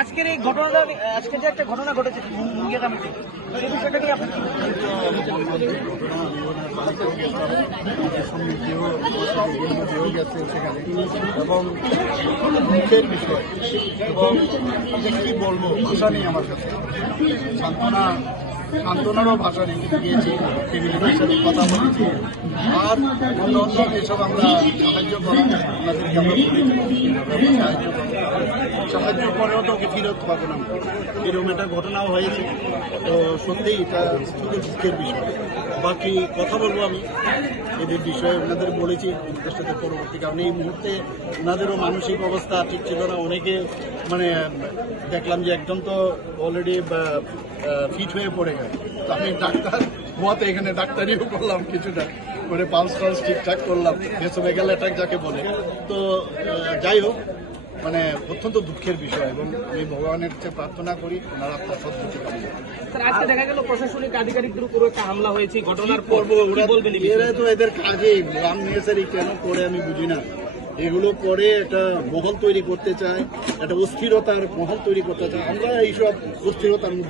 আজকের এই ঘটনাটা, আজকে যে একটা ঘটনা ঘটেছে মুঙ্গিয়াকামিতে, সেই বিষয়টা কি আপনি গেছে সেখানে এবং দুঃখের বিষয় এবং কি বলবো, ভাষা নেই আমার কাছে। সান্ত্বনারও ভাষা নেই। গিয়েছি, টেলিভিশনের সাথে কথা বলেছি, আর অন্য অন্য যেসব আমরা সাহায্য করা ওনাদেরকে আমরা বলেছি সাহায্য করেও তো ওকে ফিরত পাবো না। এরকম একটা ঘটনাও হয়েছে। তো সত্যিই এটা শুধু দুঃখের বিষয়। বাকি কথা বলবো আমি এদের বিষয়ে, ওনাদের বলেছি ওনাদের সাথে পরবর্তী, কারণ এই মুহূর্তে ওনাদেরও মানসিক অবস্থা ঠিক ছিল না। অনেকে মানে দেখলাম যে একজন তো অলরেডি ফিট হয়ে পড়ে গেছে। তো আমি ডাক্তার হওয়াতে এখানে ডাক্তারিও করলাম কিছুটা, মানে পালস টালস ঠিকঠাক করলাম, ভেসোভেগাল অ্যাটাক যাকে বলে। তো যাই হোক, মানে অত্যন্ত দুঃখের বিষয় এবং আমি ভগবানের কাছে প্রার্থনা করি ওনারা আপনার সদ্গতি পাবেন। স্যার, আজকে দেখা গেল প্রশাসনিক আধিকারিকদের উপর একটা হামলা হয়েছে ঘটনার পর, এরা তো এদের কাজেই আননেসারি কেন করে আমি বুঝি না। এগুলো করে একটা মহল তৈরি করতে চায়, একটা অস্থিরতার মহল তৈরি করতে চায়। আমরা এইসব অস্থিরতার মধ্যে